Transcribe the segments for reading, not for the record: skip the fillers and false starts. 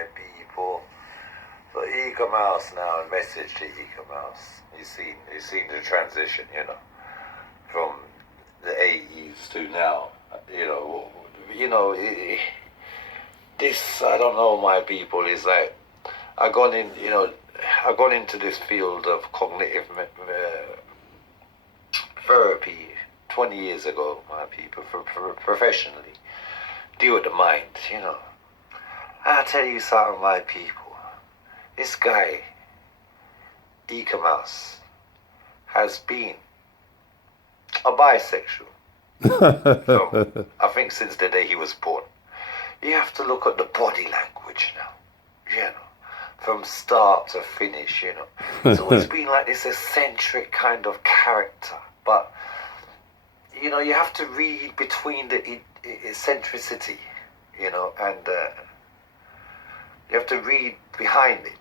my people. So Eek-A-Mouse now, message to Eek-A-Mouse. You've seen the transition, from the 80s to now. This, I don't know, my people, is like, I've gone into this field of cognitive therapy 20 years ago, my people, for professionally. Deal with the mind, I'll tell you something, my people. This guy, Eek-A-Mouse, has been a bisexual from, I think, since the day he was born. You have to look at the body language now, from start to finish, So it's been like this eccentric kind of character. But, you have to read between the eccentricity, and you have to read behind it.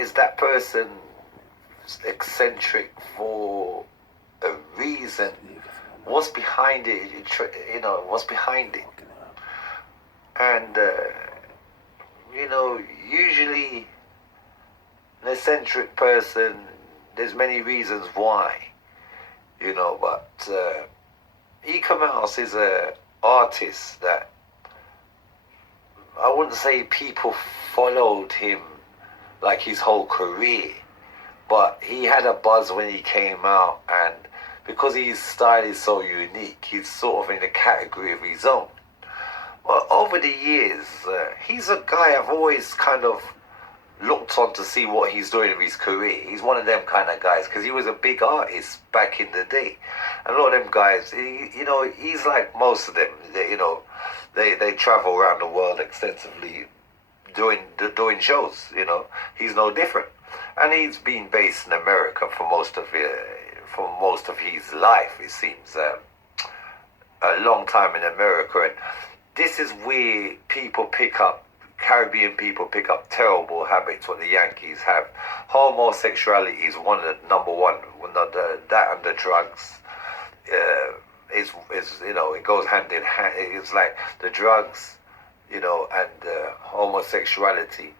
Is that person eccentric for a reason? What's behind it? What's behind it? And, usually an eccentric person, there's many reasons why, but Eek-A-Mouse is an artist that I wouldn't say people followed him like his whole career, but he had a buzz when he came out, and because his style is so unique, he's sort of in a category of his own. Well, over the years, he's a guy I've always kind of looked on to see what he's doing in his career. He's one of them kind of guys, because he was a big artist back in the day. And a lot of them guys, he's like most of them, they travel around the world extensively doing shows, He's no different. And he's been based in America for most of his life, it seems. A long time in America. And this is where Caribbean people pick up terrible habits what the Yankees have. Homosexuality is one of the number one. That and the drugs is it goes hand in hand. It's like the drugs, and homosexuality.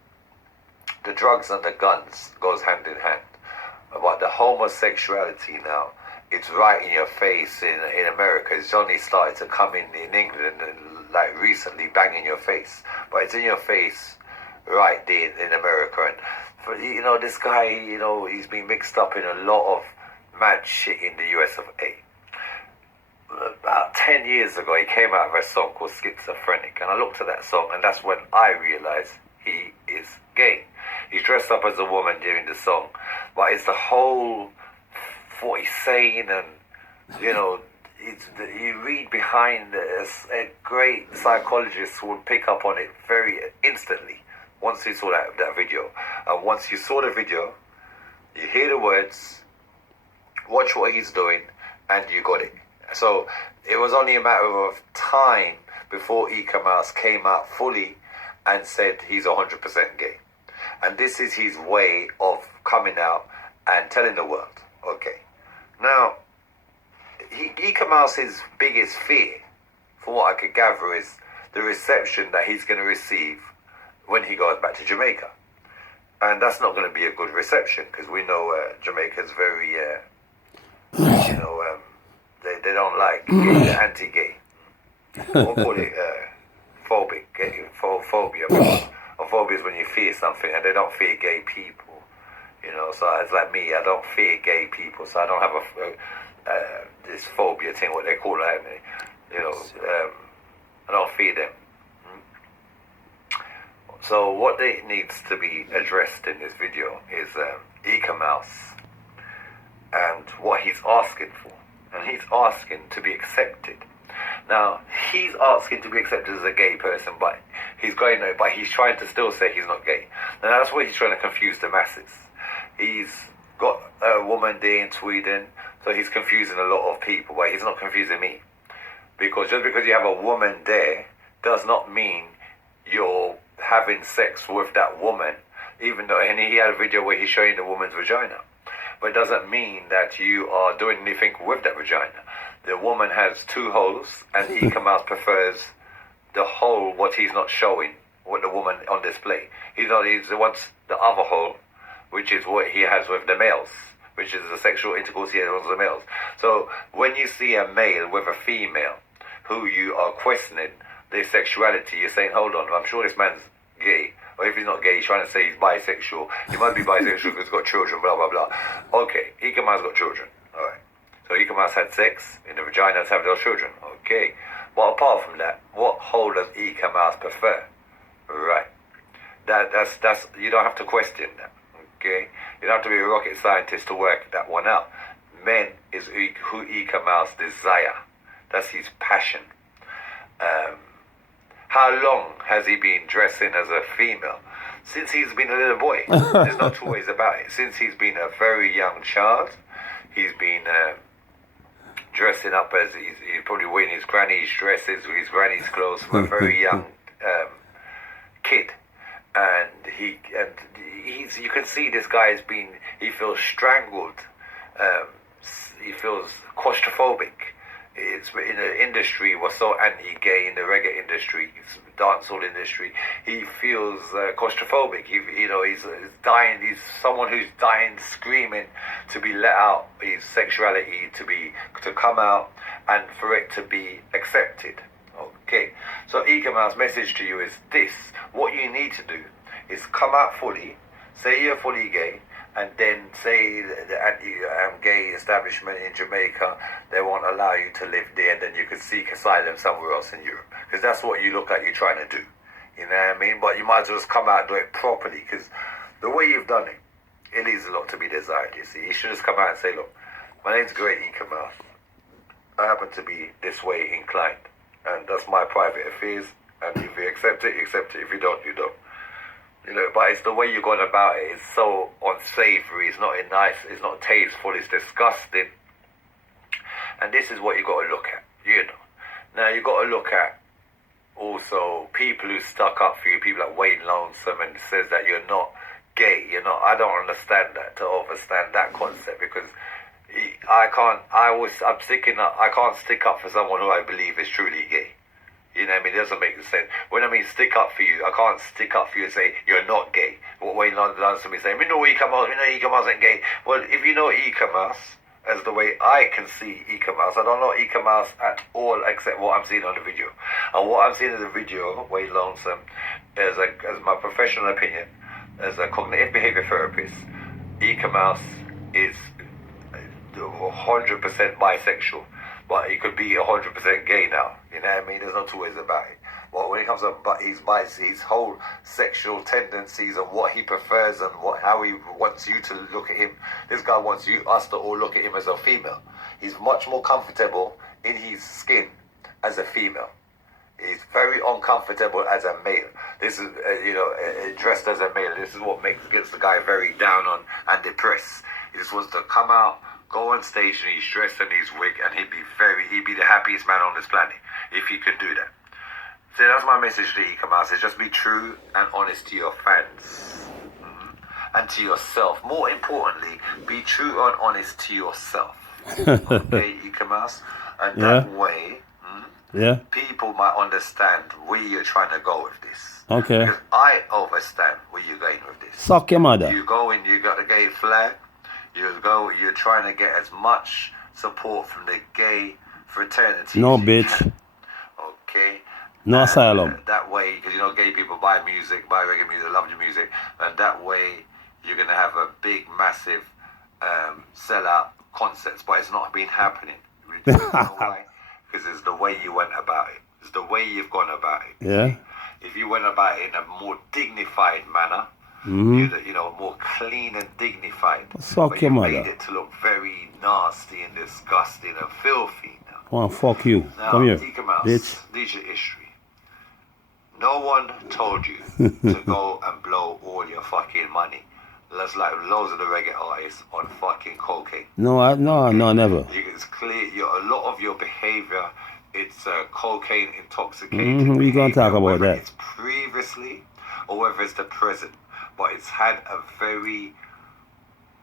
The drugs and the guns goes hand in hand. But the homosexuality now, it's right in your face in America. It's only started to come in England and like recently, bang in your face. But it's in your face right there in America. And for, this guy, he's been mixed up in a lot of mad shit in the US of A. About 10 years ago, he came out with a song called Schizophrenic. And I looked at that song, and that's when I realized he is gay. He's dressed up as a woman during the song. But it's the whole, what he's saying, and, you read behind a great psychologist would pick up on it very instantly once he saw that video. And once you saw the video, you hear the words, watch what he's doing, and you got it. So it was only a matter of time before Eek-A-Mouse came out fully and said he's 100% gay. And this is his way of coming out and telling the world, okay. Now, Eek-A-Mouse's biggest fear, from what I could gather, is the reception that he's going to receive when he goes back to Jamaica. And that's not going to be a good reception, because we know Jamaica's very, they don't like gay, they're anti-gay. We'll call it phobic, phobia. Or phobia is when you fear something, and they don't fear gay people. So it's like me, I don't fear gay people, so I don't have this phobia thing, what they call it, I don't fear them. So what needs to be addressed in this video is Eek-A-Mouse and what he's asking for. And he's asking to be accepted. Now, he's asking to be accepted as a gay person, but he's trying to still say he's not gay. And that's what he's trying to confuse the masses. He's got a woman there in Sweden, so he's confusing a lot of people, but he's not confusing me. Because just because you have a woman there does not mean you're having sex with that woman, even though, and he had a video where he's showing the woman's vagina. But it doesn't mean that you are doing anything with that vagina. The woman has two holes, and Eek-A-Mouse prefers the hole, what he's not showing, with the woman on display. He wants the other hole, which is what he has with the males, which is the sexual intercourse he has with the males. So when you see a male with a female who you are questioning their sexuality, you're saying, hold on, I'm sure this man's gay. Or if he's not gay, he's trying to say he's bisexual. He must be bisexual because he's got children, blah, blah, blah. Okay, Eek-A-Mouse got children. All right. So Eek-A-Mouse had sex in the vagina to have those children. Okay. But apart from that, what hole does Eek-A-Mouse prefer? Right. That's you don't have to question that. Okay. You don't have to be a rocket scientist to work that one out. Men is who Eek-A-Mouse desire. That's his passion. How long has he been dressing as a female? Since he's been a little boy. There's no two ways about it. Since he's been a very young child, he's been dressing up as he's probably wearing his granny's dresses with his granny's clothes from a very young kid. And he's you can see this guy he feels strangled. He feels claustrophobic. It's in the industry was so anti-gay in the reggae industry, dancehall industry. He feels claustrophobic. He's dying. He's someone who's dying, screaming to be let out. His sexuality to come out and for it to be accepted. Okay. So Eek-A-Mouse's message to you is this: what you need to do is come out fully, say you're fully gay. And then say the anti-gay establishment in Jamaica, they won't allow you to live there, and then you could seek asylum somewhere else in Europe. Because that's what you look like you're trying to do. You know what I mean? But you might as well just come out and do it properly, because the way you've done it, it leaves a lot to be desired, you see. You should just come out and say, look, my name's Great Eek-A-Mouse. I happen to be this way inclined. And that's my private affairs. And if you accept it, you accept it. If you don't, you don't. But it's the way you're going about it. It's so unsavory. It's not nice. It's not tasteful. It's disgusting. And this is what you got to look at. Now you got to look at also people who stuck up for you. People like Wayne Lonesome and says that you're not gay. I don't understand that. To understand that concept because I can't. I can't stick up for someone who I believe is truly gay. You know what I mean? It doesn't make sense. When I mean stick up for you, I can't stick up for you and say, you're not gay. What Wayne Lonesome is saying, we know Eek-A-Mouse ain't gay. Well, if you know Eek-A-Mouse, as the way I can see Eek-A-Mouse, I don't know Eek-A-Mouse at all except what I'm seeing on the video. And what I'm seeing in the video, Wayne Lonesome, as my professional opinion, as a cognitive behavior therapist, Eek-A-Mouse is 100% bisexual. But he could be 100% gay now. You know what I mean? There's no two ways about it. Well, when it comes to his whole sexual tendencies and what he prefers and how he wants you to look at him, this guy wants us to all look at him as a female. He's much more comfortable in his skin as a female. He's very uncomfortable as a male. This is, dressed as a male. This is what gets the guy very down on and depressed. He just wants to come out, go on stage and he's dressed in his wig and he'd be the happiest man on this planet if he could do that. So that's my message to Eek-A-Mouse, is just be true and honest to your fans and to yourself. More importantly, be true and honest to yourself. Okay, Eek-A-Mouse? And that way, people might understand where you're trying to go with this. Okay. Because I understand where you're going with this. Suck your mother. You go in, you got the gay flag. You're trying to get as much support from the gay fraternity. No, bitch. Okay. No asylum. That way, because gay people buy reggae music, love the music, and that way you're gonna have a big, massive sellout concerts. But it's not been happening. You know why? Because it's the way you went about it. It's the way you've gone about it. Yeah. If you went about it in a more dignified manner. More clean and dignified. Fuck your mother. Made it to look very nasty and disgusting and filthy now. Oh, fuck you. Now, come here, Eek-A-Mouse, bitch. These are history. No one told you to go and blow all your fucking money. That's like loads of the reggae artists on fucking cocaine. No, never. It's clear. A lot of your behavior, it's cocaine intoxicated. We're going to talk about that. It's previously or whether it's the present. But it's had a very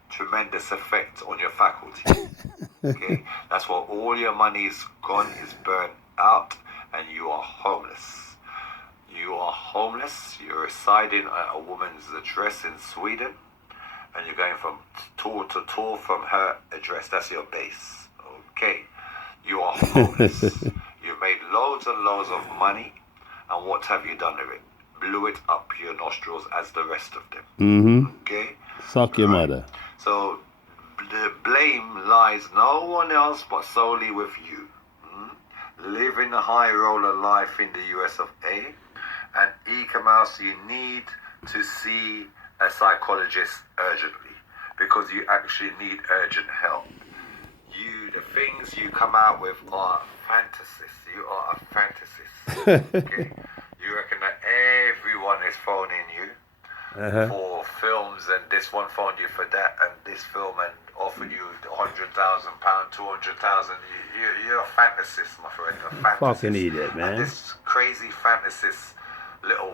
tremendous effect on your faculty. Okay? That's why all your money is gone, is burnt out, and you are homeless. you are homeless, you're residing at a woman's address in Sweden, and you're going from tour to tour from her address. That's your base. Okay. You are homeless. You've made loads and loads of money, and what have you done with it? Blew it up your nostrils as the rest of them. Mm-hmm. Okay? Suck your mother. So the blame lies no one else but solely with you. Living a high roller life in the US of A. And Eek-A-Mouse, you need to see a psychologist urgently, because you actually need urgent help. The things you come out with are fantasies. You are a fantasist. Okay? You reckon that everyone is phoning you for films, and this one phoned you for that, and this film, and offered you £100,000, 200,000. You're a fantasist, my friend. A fantasist. Fucking idiot, man. And this crazy fantasist little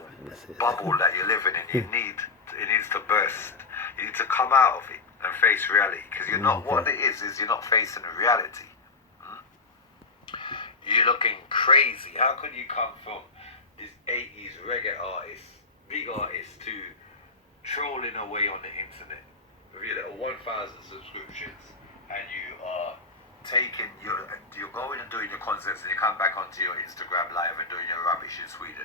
bubble that you're living in, it needs to burst. You need to come out of it and face reality, because you're not, what it is you're not facing reality. You're looking crazy. How could you come from this 80s reggae artist, big artist, to trolling away on the internet with your little 1,000 subscriptions, and you are you're going and doing your concerts, and you come back onto your Instagram live and doing your rubbish in Sweden,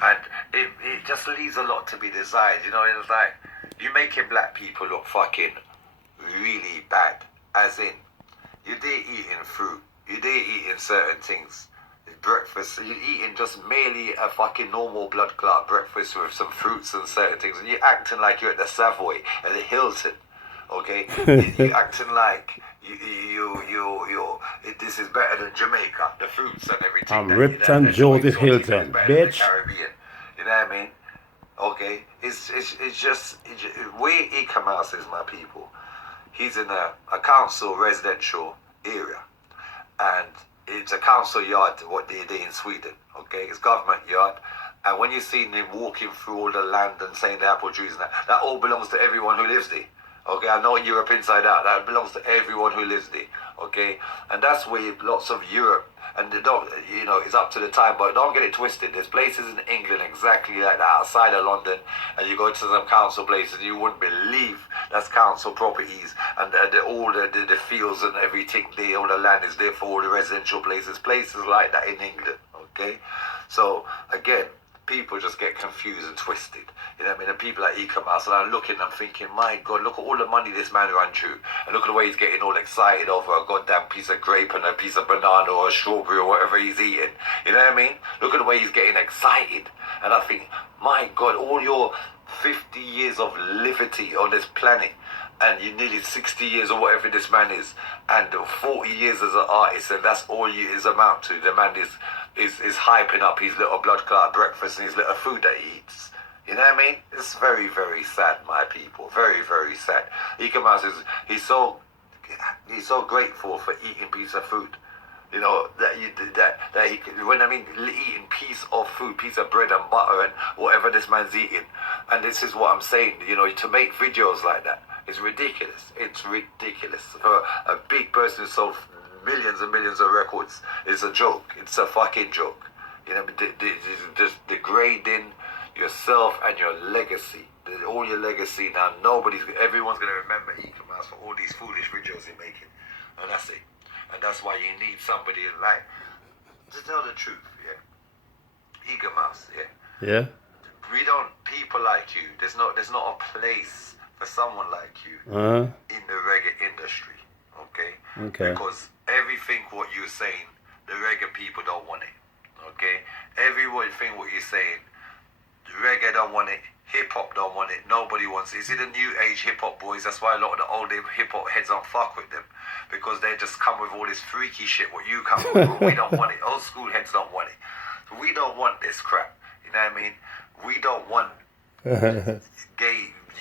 and it just leaves a lot to be desired. You know, it's like you're making black people look fucking really bad, as in you're there eating fruit, you're there eating certain things, breakfast, you're eating just merely a fucking normal blood clot breakfast with some fruits and certain things, and you're acting like you're at the Savoy at the Hilton. Okay, you're acting like this is better than Jamaica, the fruits and everything. I'm ripped and Joseph Hilton, bitch. Caribbean, you know what I mean? Okay, it's just where Eek-A-Mouse is, my people. He's in a council residential area, and it's a council yard. What they do in Sweden, okay, it's government yard. And when you see him walking through all the land and saying the apple trees and that all belongs to everyone who lives there. Okay, I know Europe inside out. That belongs to everyone who lives there. Okay, and that's where lots of Europe, and it's up to the time, but don't get it twisted. There's places in England exactly like that, outside of London, and you go to some council places, you wouldn't believe that's council properties, and all the fields and everything there, all the land is there for all the residential places like that in England. Okay, so again, people just get confused and twisted. You know what I mean? And people like Eek-A-Mouse, and I'm looking, I'm thinking, my God, look at all the money this man ran through. And look at the way he's getting all excited over a goddamn piece of grape and a piece of banana or a strawberry or whatever he's eating. You know what I mean? Look at the way he's getting excited. And I think, my God, all your 50 years of liberty on this planet, and you nearly 60 years or whatever this man is, and 40 years as an artist, and that's all you is amount to. The man is hyping up his little blood clot breakfast and his little food that he eats. You know what I mean? It's very, very sad, my people. Very, very sad. Eek-A-Mouse he's so grateful for eating piece of food. You know, that he could, when I mean eating piece of food, piece of bread and butter and whatever this man's eating. And this is what I'm saying, you know, to make videos like that, it's ridiculous. It's ridiculous. For a big person who sold millions and millions of records, it's a joke. It's a fucking joke. You know, just degrading yourself and your legacy. All your legacy now, everyone's going to remember Eek-A-Mouse for all these foolish videos he's making. And that's it. And that's why you need somebody like, to tell the truth, yeah. Eek-A-Mouse, yeah. Yeah. People like you, there's not a place for someone like you in the reggae industry, okay? Okay. Because everything what you're saying, the reggae people don't want it, okay? Everything what you're saying, the reggae don't want it, hip-hop don't want it, nobody wants it. You see the new age hip-hop boys, that's why a lot of the old hip-hop heads don't fuck with them, because they just come with all this freaky shit what you come with, but we don't want it. Old school heads don't want it. We don't want this crap, you know what I mean? We don't want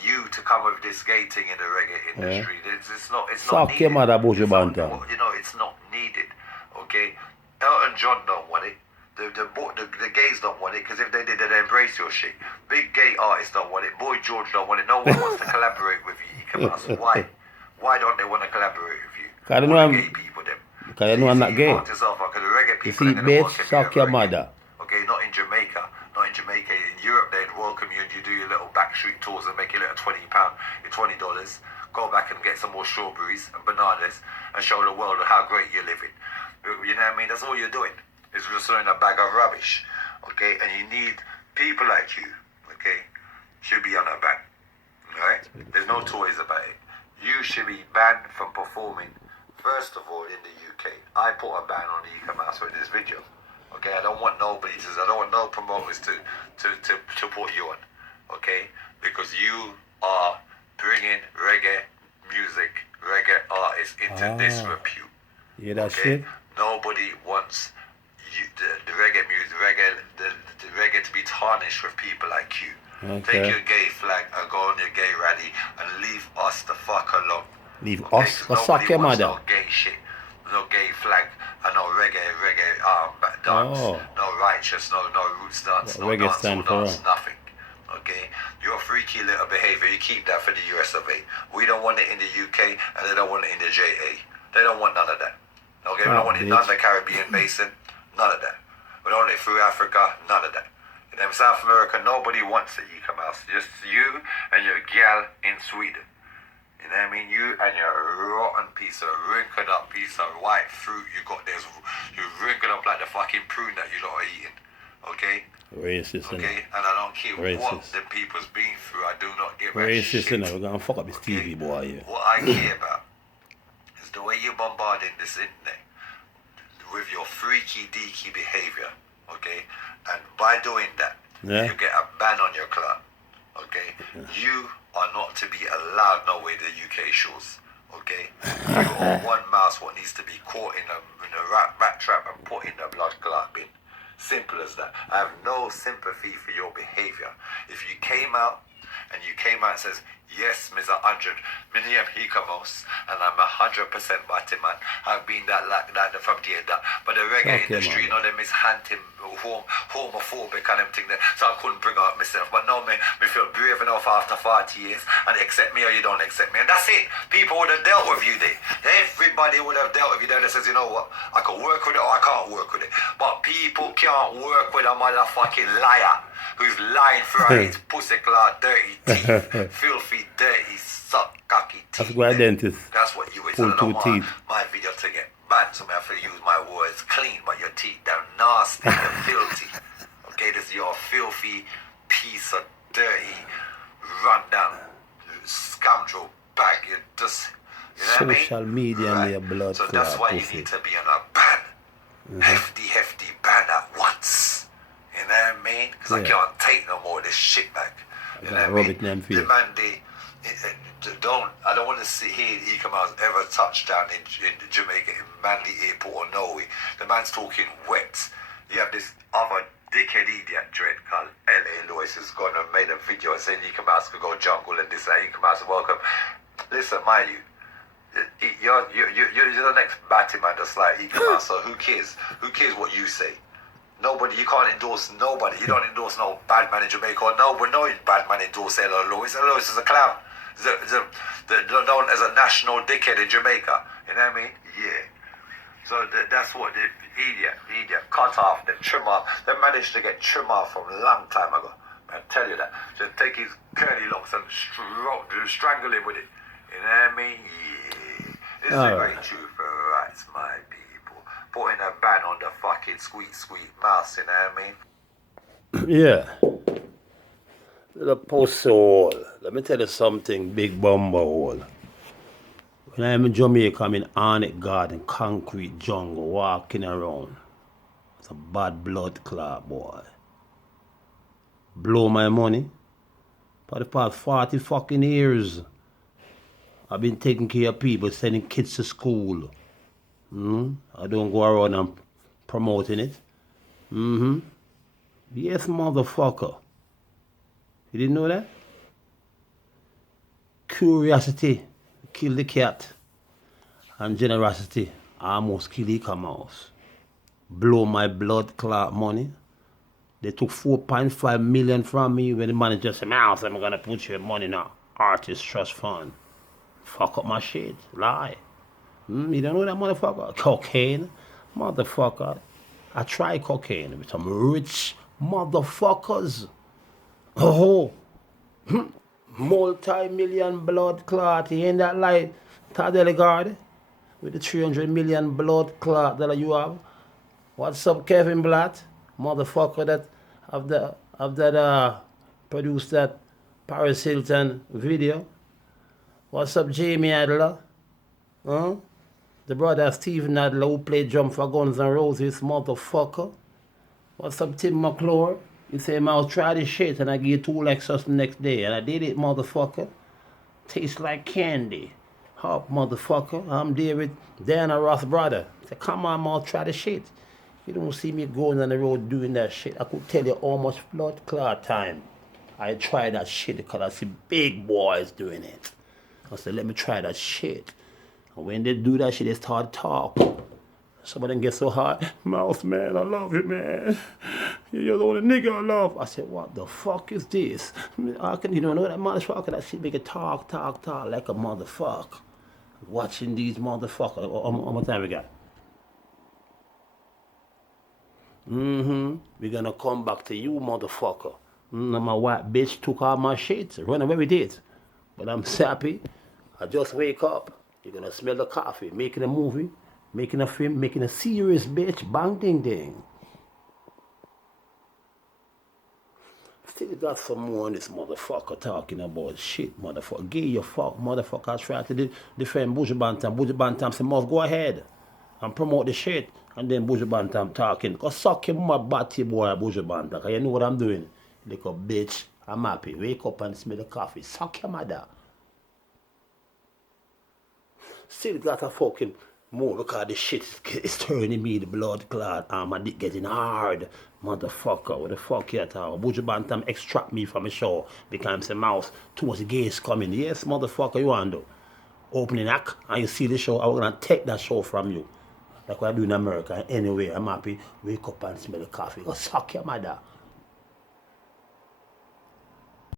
you to come with this gay thing in the reggae industry. It's not Suck needed. your mother, Buju Banton. You know, it's not needed, okay? Elton John don't want it. The gays don't want it, because if they did, they'd embrace your shit. Big gay artists don't want it. Boy George don't want it. No one wants to collaborate with you, Eek-A-Mouse. Why? Why don't they want to collaborate with you? Because all the gay people, them. Because I'm not gay. Yourself, because the reggae You people see, are going to bitch, suck your mother. Okay, not in Jamaica. Not in Jamaica, in Europe, they'd welcome you and you do your little backstreet tours and make your little £20, your $20. Go back and get some more strawberries and bananas and show the world how great you're living. You know what I mean? That's all you're doing. It's just throwing a bag of rubbish. Okay? And you need people like you. Okay? Should be on a ban. Alright? There's no toys about it. You should be banned from performing, first of all, in the UK. I put a ban on the Eek-A-Mouse in this video. Okay? I don't want nobody to, I don't want no promoters to put you on. Okay? Because you are bringing reggae music, reggae artists into disrepute. Yeah, that okay? shit. Nobody wants you, the reggae music, the reggae to be tarnished with people like you. Okay. Take your gay flag and go on your gay rally and leave us the fuck alone. Leave Okay? us? What's Nobody up, your wants mother? no gay shit, no gay flag, and no reggae dance, Oh. no righteous, no roots dance, What no reggae dance, stand no for? dance, nothing. Okay, your freaky little behavior, you keep that for the US of A. We don't want it in the UK, and they don't want it in the JA. They don't want none of that. Okay, we don't want it none of the Caribbean basin, none of that. We don't want it through Africa, none of that. In South America, nobody wants it, Eek-A-Mouse. Just you and your gal in Sweden. You know what I mean? You and your rotten piece of wrinkled up piece of white fruit you got there. You're wrinkled up like the fucking prune that you lot are eating. Okay? Racist, Okay? And I don't care what Racist. the people's been through. I do not give a Racist, shit. innit? We're gonna fuck up this TV, boy. Yeah. What I care about is the way you're bombarding this internet with your freaky deaky behavior. Okay? And by doing that, you get a ban on your club. Okay? You are not to be allowed nowhere in the UK shores. Okay? You are one mouse what needs to be caught in a rat trap and put in the blood clot bin. Simple as that. I have no sympathy for your behavior. If you came out and says, yes, Mr. 100, my name Eek-A-Mouse, and I'm 100% Batty man. I've been that like that from the that. But the reggae industry, you know, they mishandling homophobic and them thing there. So I couldn't bring out myself. But no, me feel brave enough after 40 years and accept me or you don't accept me. And that's it. People would have dealt with you there. Everybody would have dealt with you there that says, you know what, I can work with it or I can't work with it. But people can't work with a motherfucking liar who's lying through his pussy claw, dirty teeth, filthy, dirty, suck, cocky teeth. That's why dentist. That's what you would Pull say. I don't two want teeth. my video to get banned, so I have to use my words clean, but your teeth, they're nasty, they're filthy. Okay, this is your filthy piece of dirty, rundown, scoundrel bag. You're just, you know what I mean? Social media and their blood So that's clot why pussy. you need to be on a ban. Hefty ban at once. You know what I mean? Because I can't take no more of this shit back. You know what I mean? The man, I don't want to hear Eek-A-Mouse ever touch down in Jamaica, in Manly Airport or Norway. The man's talking wet. You have this other dickhead idiot dread called L.A. Lewis who's gone and made a video and saying Eek-A-Mouse could go jungle and this and Eek-A-Mouse welcome. Listen, mind you, you're the next batty man just like Eek-A-Mouse, so who cares? Who cares what you say? Nobody, you can't endorse nobody. You don't endorse no bad man in Jamaica or no bad man endorse L.A. Lewis. L.A. Lewis is a clown. Known as a national dickhead in Jamaica. You know what I mean? Yeah. So that's what the idiot cut off, the trim off. They managed to get trim off from a long time ago. I tell you that. Just take his curly locks and strangle him with it. You know what I mean? Yeah. This is a great truth for rights, my people. Putting a ban on the fucking sweet mouse, you know what I mean? Yeah. The post hole. Let me tell you something, big bumbo hole. When I'm in Jamaica, I'm in Arnett Garden, concrete jungle, walking around. It's a bad blood clot, boy. Blow my money. For the past 40 fucking years, I've been taking care of people, sending kids to school. I don't go around and promoting it. Yes, motherfucker. You didn't know that? Curiosity killed the cat. And generosity almost killed Eek-A-Mouse. Blow my blood clot money. They took 4.5 million from me when the manager said, Mouse, I'm gonna put your money now. Artist Trust Fund. Fuck up my shit. Lie. You don't know that motherfucker? Cocaine. Motherfucker. I tried cocaine with some rich Motherfuckers. Oh, multi-million blood clot. You ain't that like Tadeligard with the 300 million blood clot that you have. What's up, Kevin Blatt? Motherfucker that produced that Paris Hilton video. What's up, Jamie Adler? Huh? The brother Stephen Adler who played drum for Guns N' Roses, motherfucker. What's up, Tim McClure? You say, I'll try this shit and I give you 2 Lexus the next day. And I did it, motherfucker. Tastes like candy. Hop, motherfucker. I'm David, Diana Ross brother. Say, come on, I'll try the shit. You don't see me going on the road doing that shit. I could tell you how much blood clot time I tried that shit because I see big boys doing it. I said, let me try that shit. And when they do that shit, they start talking. Some of them get so hard. Mouse, man, I love you, man. You're the only nigga I love. I said, what the fuck is this? How can you don't know that motherfucker? That shit make it talk like a motherfucker. Watching these motherfuckers. How much time we got? We're gonna come back to you, motherfucker. My white bitch took all my shit, run away with it. But I'm happy. I just wake up. You're gonna smell the coffee, making a movie, making a film, making a series, bitch. Bang, ding, ding. Still got some more on this motherfucker talking about shit, motherfucker. Give your fuck, motherfucker. I try to defend Buju Bantam. Buju Bantam said, must go ahead and promote the shit. And then Buju Bantam talking. Cause suck him my batty boy, Buju Bantam. Cause you know what I'm doing. Like a bitch, I'm happy. Wake up and smell the coffee. Suck your mother. Still got a fucking more because the shit is turning me the blood clot. My dick getting hard. Motherfucker, what the fuck you talking? Buju Bantam extract me from the show because I'm saying, Mouse, too much gays coming. Yes, motherfucker, you want to do? Opening act and you see the show, I'm gonna take that show from you. Like what I do in America. Anyway, I'm happy. Wake up and smell the coffee. Go suck your mother.